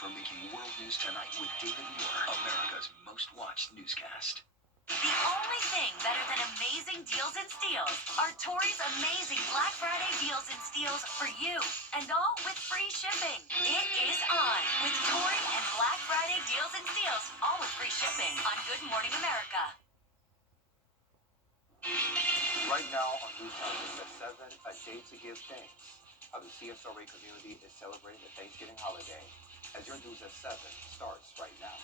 for making World News Tonight with David Moore, America's most watched newscast. The only thing better than amazing deals and steals are Tory's amazing Black Friday deals and steals for you, and all with free shipping. It is on with Tory and Black Friday deals and steals, all with free shipping on Good Morning America. Right now on News Channel 7, a day to give thanks. How the CSRA community is celebrating the Thanksgiving holiday. As your News at 7 starts right now.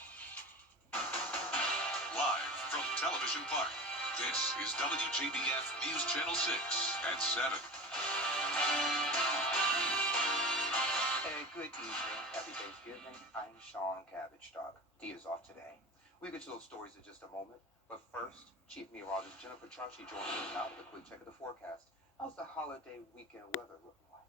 Live from Television Park, this is WJBF News Channel 6 at 7. Hey, good evening. Happy Thanksgiving. I'm Sean Cabbage-Stock. D is off today. We'll get to those stories in just a moment. But first, Chief Meteorologist Jennifer Tracci joins us now with a quick check of the forecast. How's the holiday weekend weather looking like?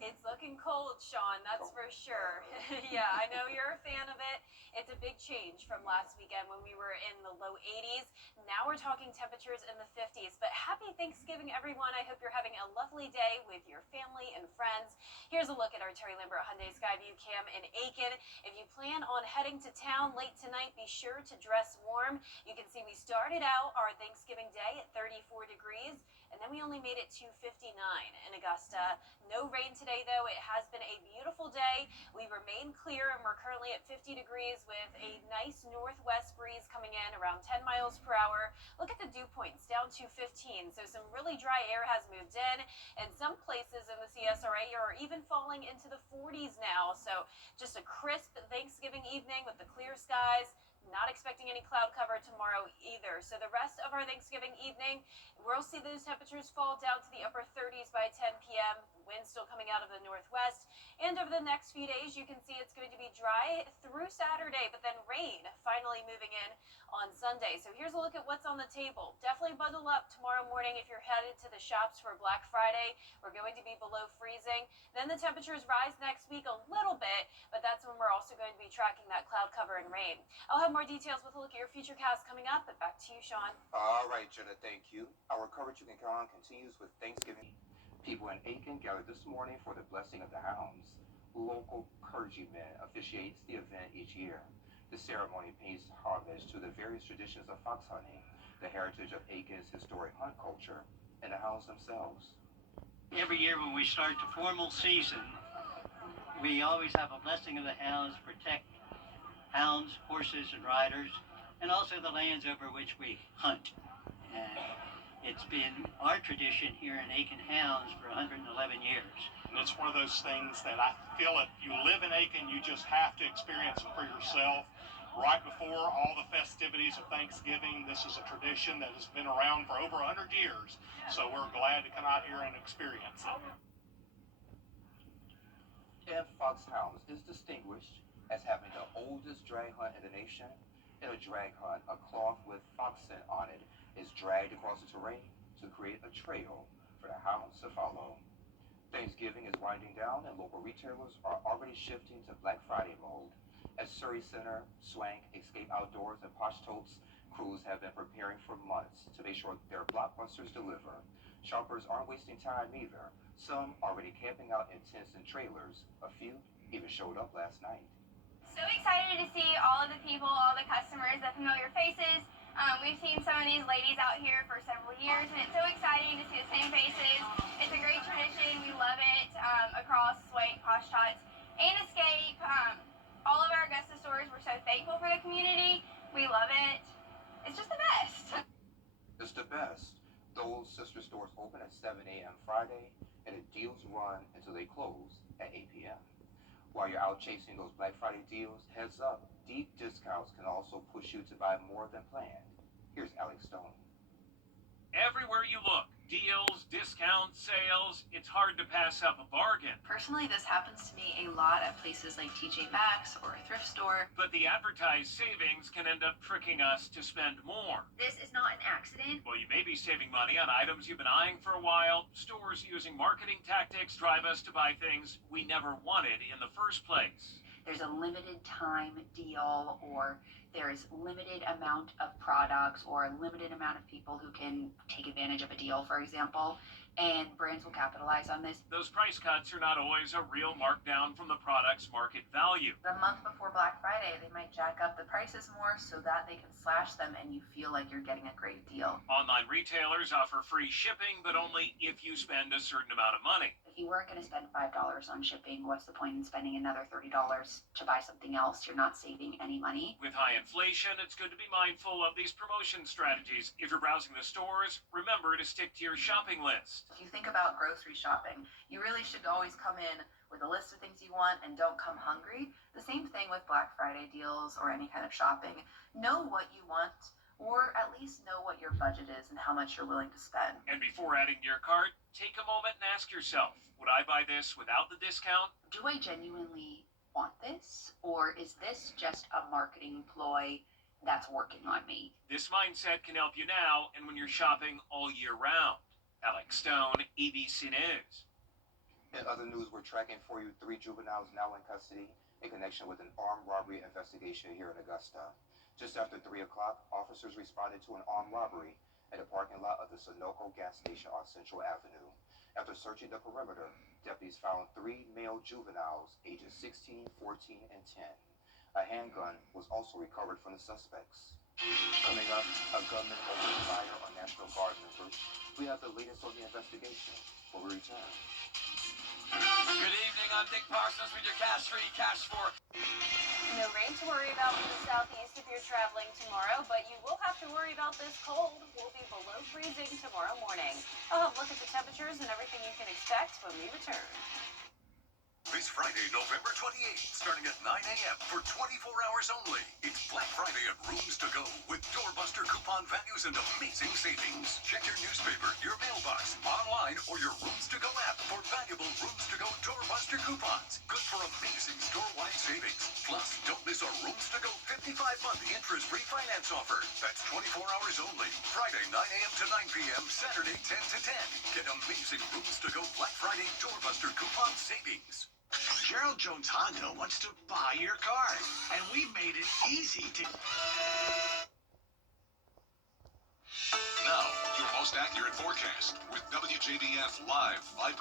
It's looking cold, Sean, that's for sure. Yeah, I know you're a fan of it. It's a big change from last weekend when we were in the low 80s. Now we're talking temperatures in the 50s. But happy Thanksgiving, everyone. I hope you're having a lovely day with your family and friends. Here's a look at our Terry Lambert Hyundai Skyview Cam in Aiken. If you plan on heading to town late tonight, be sure to dress warm. You can see we started out our Thanksgiving day at 34 degrees. And then we only made it to 59 in Augusta. No rain today, though. It has been a beautiful day. We remain clear, and we're currently at 50 degrees with a nice northwest breeze coming in around 10 miles per hour. Look at the dew points, down to 15. So some really dry air has moved in, and some places in the CSRA are even falling into the 40s now. So just a crisp Thanksgiving evening with the clear skies. Not expecting any cloud cover tomorrow either. So the rest of our Thanksgiving evening, we'll see those temperatures fall down to the upper 30s by 10 p.m. Wind still coming out of the northwest. And over the next few days, you can see it's going to be dry through Saturday, but then rain finally moving in on Sunday. So here's a look at what's on the table. Definitely bundle up tomorrow morning if you're headed to the shops for Black Friday. We're going to be below freezing. Then the temperatures rise next week a little bit, but that's when we're also going to be tracking that cloud cover and rain. I'll have more details with a look at your future cast coming up, but back to you, Sean. All right, Jenna, thank you. Our coverage you can count on continues with Thanksgiving. People in Aiken gathered this morning for the blessing of the hounds. Local clergymen officiates the event each year. The ceremony pays homage to the various traditions of fox hunting, the heritage of Aiken's historic hunt culture, and the hounds themselves. Every year when we start the formal season, we always have a blessing of the hounds, protect hounds, horses, and riders, and also the lands over which we hunt. And it's been our tradition here in Aiken Hounds for 111 years. And it's one of those things that I feel if you live in Aiken, you just have to experience it for yourself. Right before all the festivities of Thanksgiving, this is a tradition that has been around for over 100 years. So we're glad to come out here and experience it. And Foxhounds is distinguished as having the oldest drag hunt in the nation. In a drag hunt, a cloth with fox scent on it is dragged across the terrain to create a trail for the hounds to follow. Thanksgiving is winding down, and local retailers are already shifting to Black Friday mode. At Surrey Center, Swank, Escape Outdoors, and Posh Totes, crews have been preparing for months to make sure their blockbusters deliver. Shoppers aren't wasting time either. Some already camping out in tents and trailers. A few even showed up last night. So excited to see all of the people, all the customers, the familiar faces. We've seen some of these ladies out here for several years, and it's so exciting to see the same faces. It's a great tradition. We love it across Swank, Posh Tots, and Escape. All of our Augusta stores, we're so thankful for the community. We love it. It's just the best. It's the best. Those sister stores open at 7 a.m. Friday, and the deals run until they close at 8 p.m. While you're out chasing those Black Friday deals, heads up, deep discounts can also push you to buy more than planned. Here's Alex Stone. Everywhere you look, deals, discounts, sales, it's hard to pass up a bargain. Personally, this happens to me a lot at places like TJ Maxx or a thrift store. But the advertised savings can end up tricking us to spend more. This is not an accident. Well, you may be saving money on items you've been eyeing for a while. Stores using marketing tactics drive us to buy things we never wanted in the first place. There's a limited time deal or there's limited amount of products or a limited amount of people who can take advantage of a deal, for example, and brands will capitalize on this. Those price cuts are not always a real markdown from the product's market value. The month before Black Friday, they might jack up the prices more so that they can slash them and you feel like you're getting a great deal. Online retailers offer free shipping, but only if you spend a certain amount of money. If you weren't going to spend $5 on shipping, what's the point in spending another $30 to buy something else? You're not saving any money. With high inflation, it's good to be mindful of these promotion strategies. If you're browsing the stores, remember to stick to your shopping list. If you think about grocery shopping, you really should always come in with a list of things you want and don't come hungry. The same thing with Black Friday deals or any kind of shopping. Know what you want, or at least know what your budget is and how much you're willing to spend. And before adding to your cart, take a moment and ask yourself, would I buy this without the discount? Do I genuinely want this? Or is this just a marketing ploy that's working on me? This mindset can help you now and when you're shopping all year round. Alex Stone, ABC News. In other news, we're tracking for you 3 juveniles now in custody in connection with an armed robbery investigation here in Augusta. Just after 3 o'clock, officers responded to an armed robbery at a parking lot of the Sunoco gas station on Central Avenue. After searching the perimeter, deputies found 3 male juveniles ages 16, 14, and 10. A handgun was also recovered from the suspects. Coming up, a gunman opened fire on National Guard members. We have the latest on the investigation when we return. Good evening, I'm Dick Parsons with your Cash 3, Cash 4. No rain to worry about in the southeast if you're traveling tomorrow, but you will have to worry about this cold. We'll be below freezing tomorrow morning. I'll have a look at the temperatures and everything you can expect when we return. This Friday, November 28th, starting at 9 a.m. for 24 hours only. It's Black Friday at Rooms to Go with doorbuster coupon values and amazing savings. Check your newspaper, your mailbox, online, or your Rooms to Go app for valuable Rooms to Go doorbuster coupons. Good for amazing store-wide savings. Plus, don't miss a Rooms to Go 55-month interest-free finance offer. That's 24 hours only. Friday, 9 a.m. to 9 p.m., Saturday, 10 to 10. Get amazing Rooms to Go Black Friday doorbuster coupon savings. Gerald Jones Honda wants to buy your car, and we made it easy to... Now, your most accurate forecast with WJBF Live 5/6.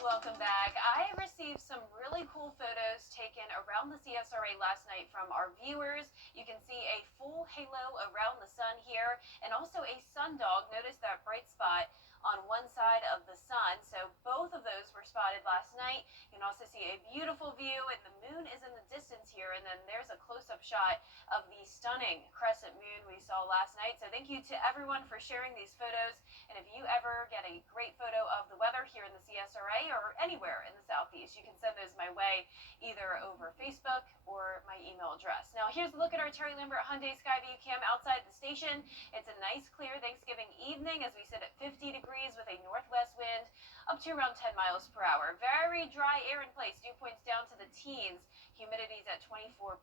Welcome back. I received some really cool photos taken around the CSRA last night from our viewers. You can see a full halo around the sun here and also a sundog. Notice that bright spot on one side of the sun. So both of those were spotted last night. You can also see a beautiful view, and the moon is in the distance here, and then there's a close-up shot of the stunning crescent moon we saw last night. So thank you to everyone for sharing these photos, and if you ever get a great photo of the weather here in the CSRA or anywhere in the Southeast, you can send those my way either over Facebook or my email address. Now here's a look at our Terry Lambert Hyundai Skyview cam outside the station. It's a nice clear Thanksgiving evening as we sit at 50 degrees with a northwest wind up to around 10 miles per hour. Very dry air in place, dew points down to the teens, humidity's at 24%.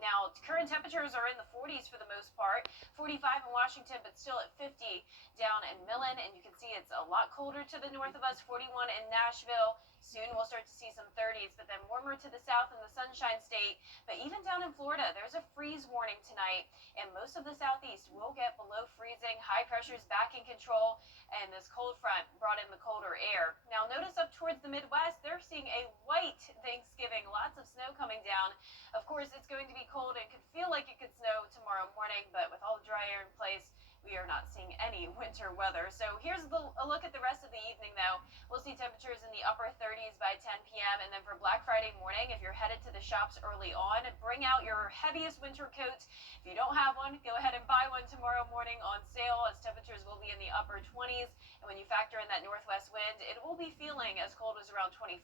Now, current temperatures are in the 40s for the most part, 45 in Washington, but still at 50 down in Millen, and you can see it's a lot colder to the north of us, 41 in Nashville. Soon we'll start to see some 30s, but then warmer to the south in the Sunshine State. But even down in Florida, there's a freeze warning tonight, and most of the southeast will get below freezing. High pressure's back in control, and this cold front brought in the colder air. Now notice up towards the Midwest, they're seeing a white Thanksgiving. Lots of snow coming down. Of course, it's going to be cold. It could feel like it could snow tomorrow morning, but with all the dry air in place, we are not seeing any winter weather. So here's a look at the rest of the evening, though. We'll see temperatures in the upper 30s by 10 p.m. And then for Black Friday morning, if you're headed to the shops early on, bring out your heaviest winter coat. If you don't have one, go ahead and buy one tomorrow morning on sale, as temperatures will be in the upper 20s. And when you factor in that northwest wind, it will be feeling as cold as around 25.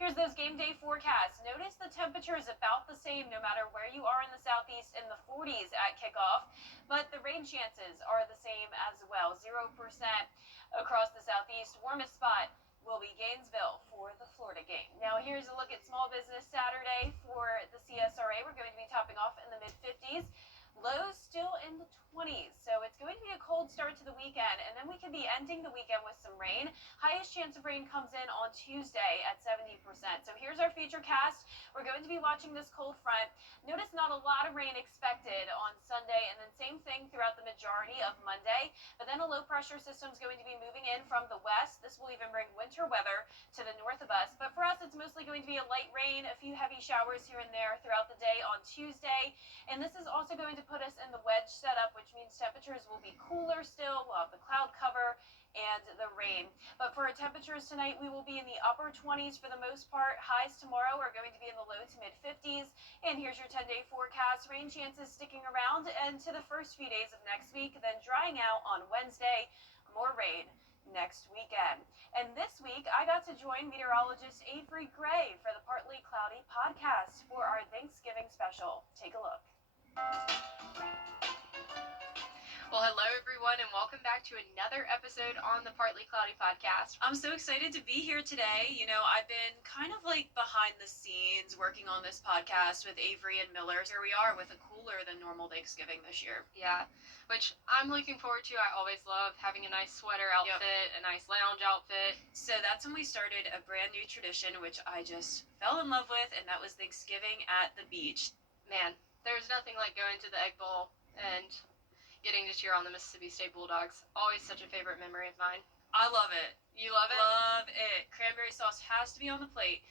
Here's those game day forecasts. Notice the temperature is about the same no matter where you are in the southeast, in the 40s at kickoff, but the rain chances are the same as well, 0% across the southeast. Warmest spot will be Gainesville for the Florida game. Now here's a look at Small Business Saturday for the CSRA. We're going to be topping off in the mid-50s. Lows still in the 20s, so it's it's going to be a cold start to the weekend, and then we could be ending the weekend with some rain. Highest chance of rain comes in on Tuesday at 70%. So here's our feature cast. We're going to be watching this cold front. Notice not a lot of rain expected on Sunday, and then same thing throughout the majority of Monday. But then a low pressure system is going to be moving in from the west. This will even bring winter weather to the north of us. But for us, it's mostly going to be a light rain, a few heavy showers here and there throughout the day on Tuesday. And this is also going to put us in the wedge setup, which means temperatures will be cooler still. We'll have the cloud cover and the rain. But for our temperatures tonight, we will be in the upper 20s for the most part. Highs tomorrow are going to be in the low to mid 50s. And here's your 10-day forecast. Rain chances sticking around into the first few days of next week, then drying out on Wednesday. More rain next weekend. And this week, I got to join meteorologist Avery Gray for the Partly Cloudy podcast for our Thanksgiving special. Take a look. Well, hello everyone, and welcome back to another episode on the Partly Cloudy podcast. I'm so excited to be here today. You know, I've been kind of like behind the scenes working on this podcast with Avery and Miller. Here we are with a cooler than normal Thanksgiving this year. Yeah, which I'm looking forward to. I always love having a nice sweater outfit, a nice lounge outfit. So that's when we started a brand new tradition, which I just fell in love with, and that was Thanksgiving at the beach. Man, there's nothing like going to the Egg Bowl and getting to cheer on the Mississippi State Bulldogs. Always such a favorite memory of mine. I love it. You love it? Love it. Cranberry sauce has to be on the plate.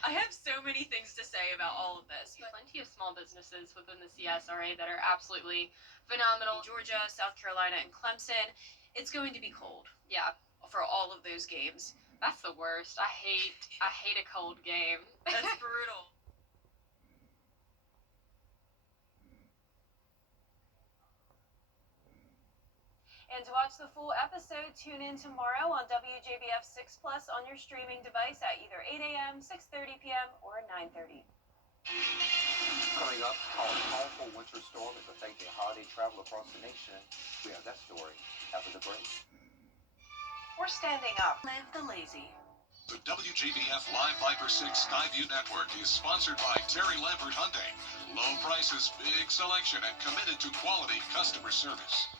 I have so many things to say about all of this. But plenty of small businesses within the CSRA that are absolutely phenomenal. Georgia, South Carolina, and Clemson. It's going to be cold. Yeah. For all of those games. That's the worst. I hate a cold game. That's brutal. And to watch the full episode, tune in tomorrow on WJBF 6 Plus on your streaming device at either 8 a.m., 6:30 p.m., or 9:30. Coming up, our powerful winter storm is affecting holiday travel across the nation. We have that story after the break. We're standing up. Live the lazy. The WJBF Live Viper 6 Skyview Network is sponsored by Terry Lambert Hyundai. Low prices, big selection, and committed to quality customer service.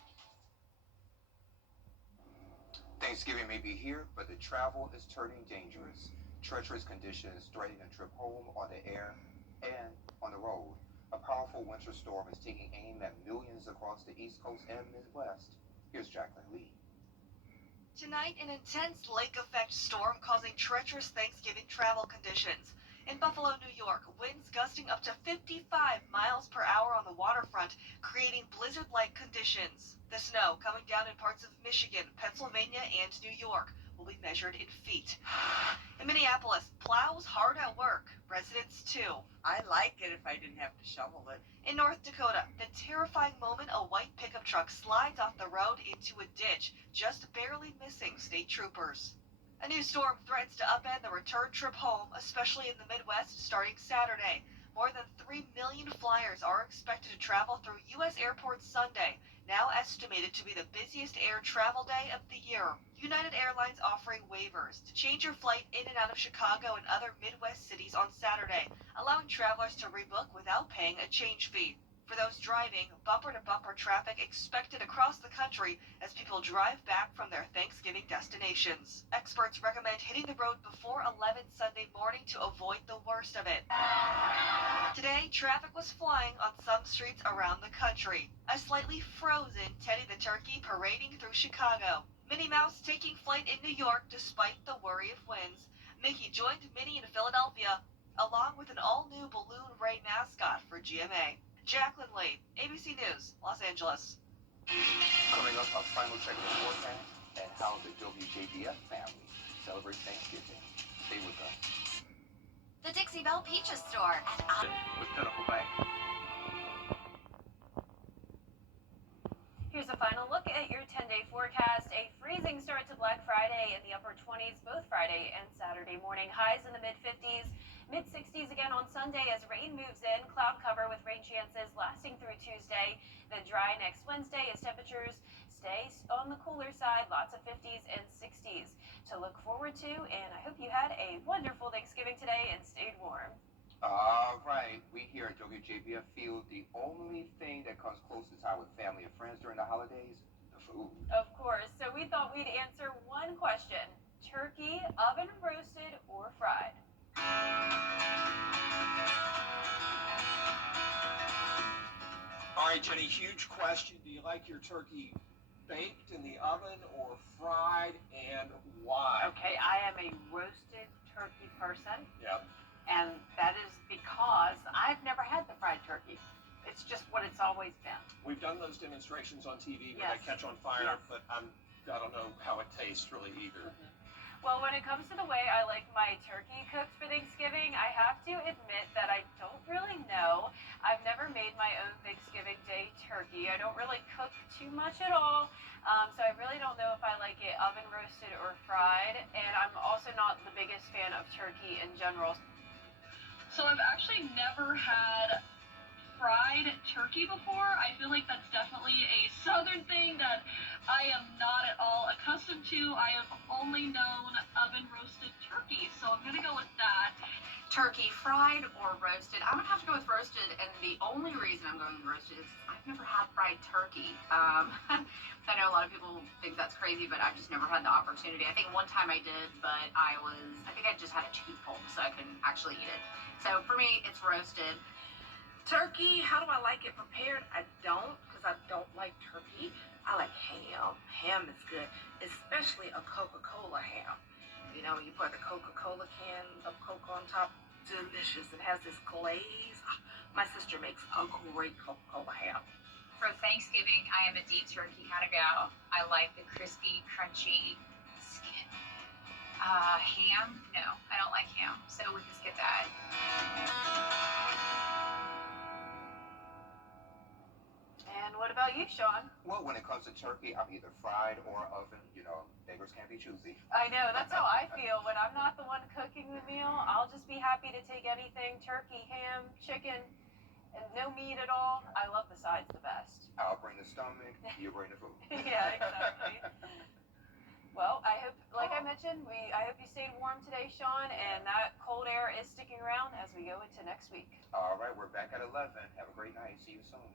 Thanksgiving may be here, but the travel is turning dangerous. Treacherous conditions threatening a trip home on the air and on the road. A powerful winter storm is taking aim at millions across the East Coast and Midwest. Here's Jacqueline Lee. Tonight, an intense lake-effect storm causing treacherous Thanksgiving travel conditions. In Buffalo, New York, winds gusting up to 55 miles per hour on the waterfront, creating blizzard-like conditions. The snow coming down in parts of Michigan, Pennsylvania, and New York will be measured in feet. In Minneapolis, plows hard at work. Residents too. I like it if I didn't have to shovel it. In North Dakota, the terrifying moment a white pickup truck slides off the road into a ditch, just barely missing state troopers. A new storm threatens to upend the return trip home, especially in the Midwest, starting Saturday. More than 3 million flyers are expected to travel through U.S. airports Sunday, now estimated to be the busiest air travel day of the year. United Airlines offering waivers to change your flight in and out of Chicago and other Midwest cities on Saturday, allowing travelers to rebook without paying a change fee. For those driving, bumper-to-bumper traffic expected across the country as people drive back from their Thanksgiving destinations. Experts recommend hitting the road before 11 Sunday morning to avoid the worst of it. Today, traffic was flying on some streets around the country. A slightly frozen Teddy the Turkey parading through Chicago. Minnie Mouse taking flight in New York despite the worry of winds. Mickey joined Minnie in Philadelphia, along with an all-new Balloon Ray mascot for GMA. Jacqueline Lee, ABC News, Los Angeles. Coming up, a final check of the forecast and how the WJBF family celebrates Thanksgiving. Stay with us. The Dixie Belle Peaches Store at With Pinnacle Bank. Here's a final look at your 10-day forecast. A freezing start to Black Friday in the upper 20s, both Friday and Saturday morning. Highs in the mid-50s, mid-60s again on Sunday as rain moves in. Cloud cover with rain chances lasting through Tuesday. Then dry next Wednesday as temperatures stay on the cooler side. Lots of 50s and 60s to look forward to. And I hope you had a wonderful Thanksgiving today and stayed warm. All right. We here at WJBF feel the only thing that comes close to time with family and friends during the holidays? The food. Of course. So we thought we'd answer one question. Turkey, oven roasted or fried? All right, Jenny, huge question. Do you like your turkey baked in the oven or fried, and why? Okay, I am a roasted turkey person, Yeah. and that is because I've never had the fried turkey. It's just what it's always been. We've done those demonstrations on TV where Yes. they catch on fire, Yes. but I don't know how it tastes really either. Well, when it comes to the way I like my turkey cooked for Thanksgiving, I have to admit that I don't really know. I've never made my own Thanksgiving Day turkey. I don't really cook too much at all, so I really don't know if I like it oven roasted or fried, and I'm also not the biggest fan of turkey in general. So I've actually never had fried turkey before. I feel like that's definitely a southern thing that I am not at all accustomed to. I have only known oven roasted turkey, so I'm gonna go with that. Turkey, fried or roasted? I'm gonna have to go with roasted, and the only reason I'm going with roasted is I've never had fried turkey. I know a lot of people think that's crazy, but I've just never had the opportunity. I think one time I did, but I think I just had a tooth pulled, so I couldn't actually eat it. So for me, it's roasted. Turkey, how do I like it prepared? I don't, because I don't like turkey. I like ham. Ham is good, especially a Coca-Cola ham. You know, you put the Coca-Cola can of Coke on top, delicious. It has this glaze. My sister makes a great Coca-Cola ham. For Thanksgiving, I am a deep turkey kind of gal. I like the crispy, crunchy skin. Ham? No, I don't like ham, so we can skip that. And what about you, Sean? Well, when it comes to turkey, I'm either fried or oven. You know, beggars can't be choosy. I know, that's how I feel. When I'm not the one cooking the meal, I'll just be happy to take anything, turkey, ham, chicken, and no meat at all. I love the sides the best. I'll bring the stomach, you bring the food. Yeah, exactly. Well, I hope, like I mentioned, I hope you stayed warm today, Sean, and that cold air is sticking around as we go into next week. All right, we're back at 11. Have a great night. See you soon.